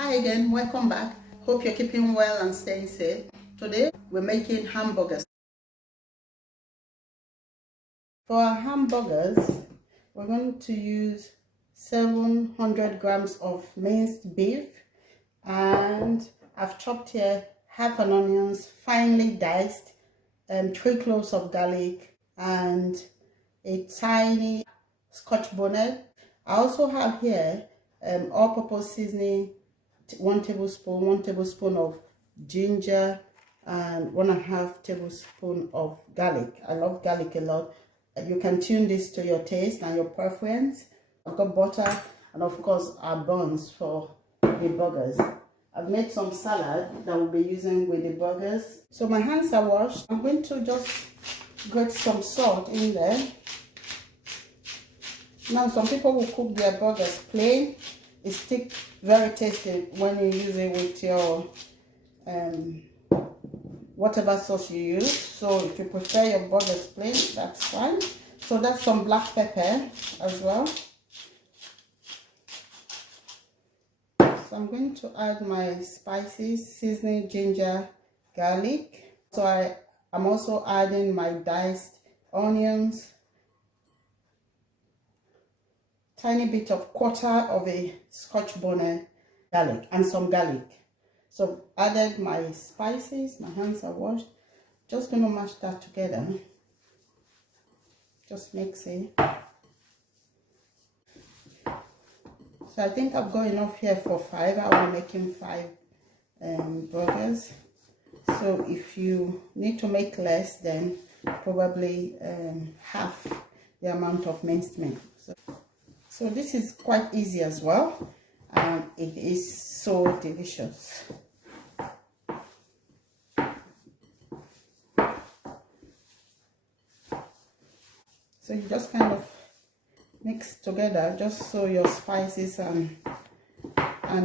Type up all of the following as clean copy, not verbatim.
Hi again, welcome back. Hope you're keeping well and staying safe. Today we're making hamburgers. For our hamburgers, we're going to use 700 grams of minced beef, and I've chopped here half an onions finely diced, 3 cloves of garlic, and a tiny Scotch bonnet. I also have here all-purpose seasoning, 1 tablespoon of ginger, and 1.5 tablespoon of garlic. I love garlic a lot. You can tune this to your taste and your preference. I've got butter and of course our buns for the burgers. I've made some salad that we'll be using with the burgers. So my hands are washed. I'm going to just get some salt in there. Now some people will cook their burgers plain. It's still very tasty when you use it with your whatever sauce you use. So if you prefer your burgers plain, that's fine. So that's some black pepper as well. So I'm going to add my spices, seasoning, ginger, garlic. So I'm also adding my diced onions, tiny bit of 1/4 of a Scotch bonnet garlic, and some garlic. So added my spices, my hands are washed. Just going to mash that together. Just mix it. So I think I've got enough here for 5. I'll be making 5 burgers. So if you need to make less, then probably half the amount of minced meat. So this is quite easy as well, and it is so delicious. So you just kind of mix together just so your spices and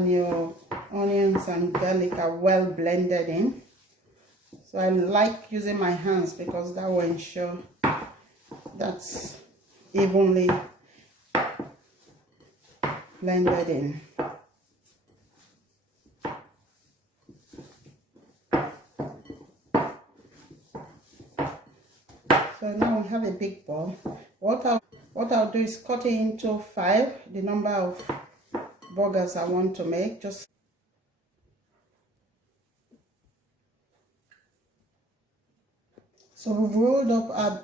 your onions and garlic are well blended in. So I like using my hands because that will ensure that's evenly blended in. So now we have a big bowl. What I'll do is cut it into 5, the number of burgers I want to make. So we've rolled up our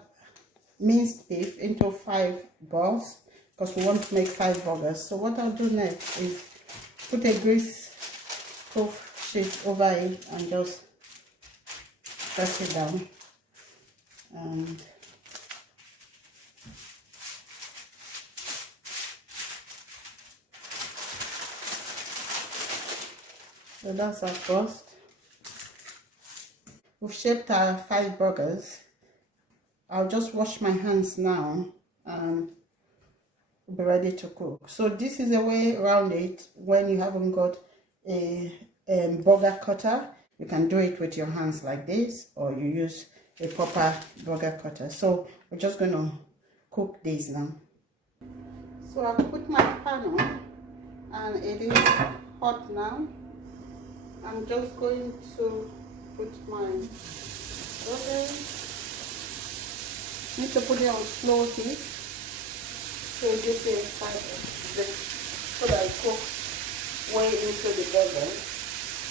minced beef into 5 balls because we want to make 5 burgers. So what I'll do next is put a grease-proof sheet over it and just press it down. And so that's our first. We've shaped our 5 burgers. I'll just wash my hands now and we'll be ready to cook. So this is a way around it. When you haven't got a burger cutter, you can do it with your hands like this, or you use a proper burger cutter. So we're just going to cook this now. So I've put my pan on and it is hot now. I'm just going to put my burger. Need to put it on slow heat so it gives it so that it cooks way into the burger.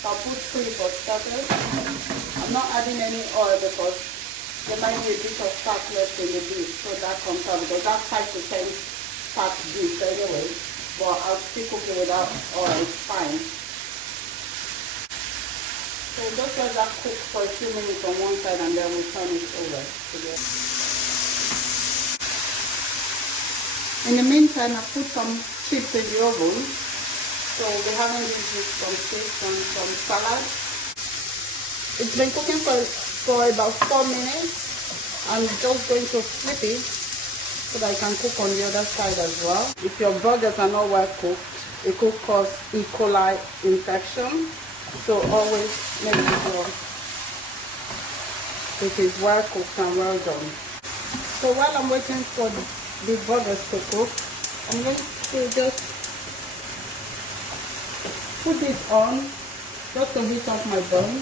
I'll put 3 for starters. I'm not adding any oil because there might be a bit of fat left in the beef, so that comes out because that's 5 to 10 fat beef anyway. But I'll still cook it without oil, it's fine. So just let that cook for a few minutes on one side and then we'll turn it over again. In the meantime, I put some chips in the oven. So we'll be having this with some chips and some salad. It's been cooking for about 4 minutes. I'm just going to flip it so that I can cook on the other side as well. If your burgers are not well cooked, it could cause E. coli infection. So always make sure it is well cooked and well done. So while I'm waiting for the burgers to cook, I'm going to just put this on just to heat up my bun.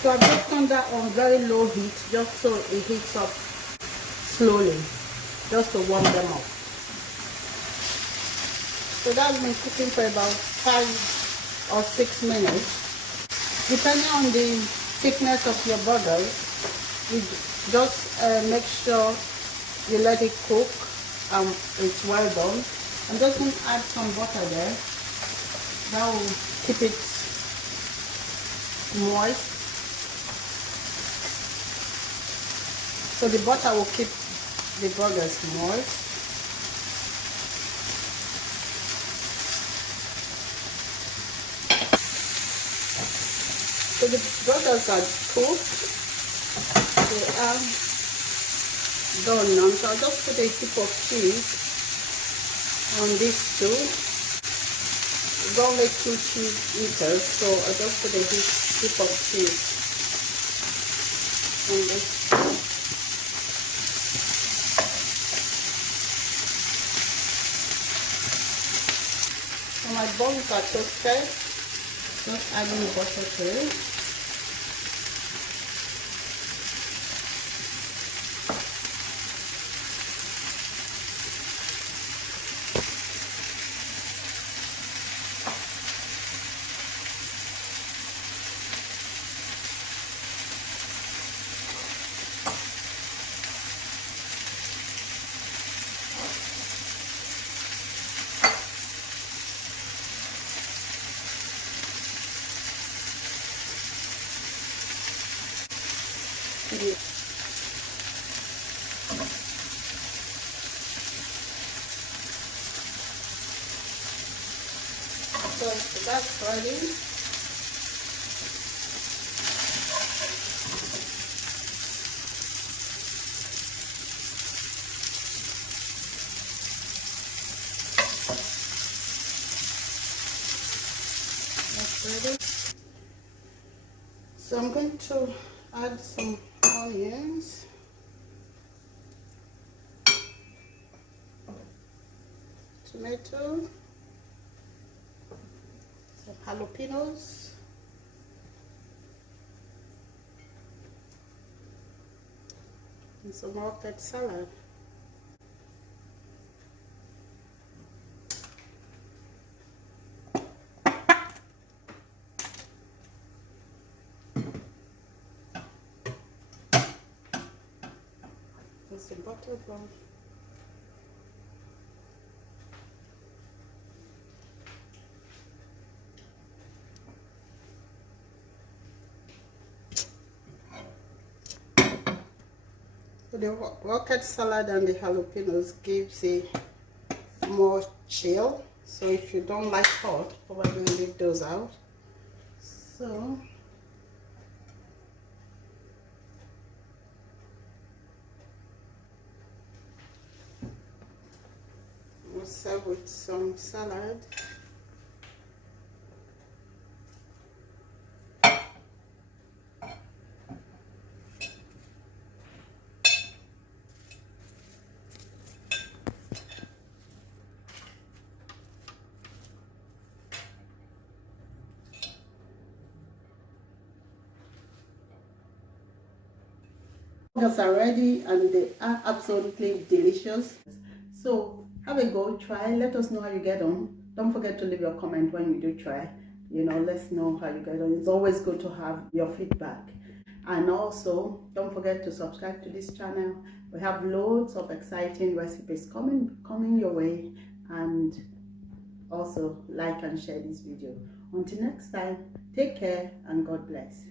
So I've just done that on very low heat just so it heats up slowly, just to warm them up. So that's been cooking for about 5 or 6 minutes. Depending on the thickness of your burgers, you just make sure you let it cook and it's well done. I'm just going to add some butter there. That will keep it moist. So the butter will keep the burgers moist. So the burgers are cooked. They are done now. So I'll just put a heap of cheese on these two. Don't make 2 cheese eaters, so I'll just put a heap of cheese on this. So my buns are toasted. Just adding butter to it. So that's ready. That's ready. So I'm going to add some onions. Tomato. Some jalapenos. And some rocket salad. And some butter bun. So the rocket salad and the jalapenos gives a more chill. So if you don't like hot, probably leave those out. So we'll serve with some salad. Burgers are ready and they are absolutely delicious. So have a go, try, let us know how you get on. Don't forget to leave your comment when you do try. Let's know how you get on. It's always good to have your feedback. And also don't forget to subscribe to this channel. We have loads of exciting recipes coming your way, and also like and share this video. Until next time, take care and God bless.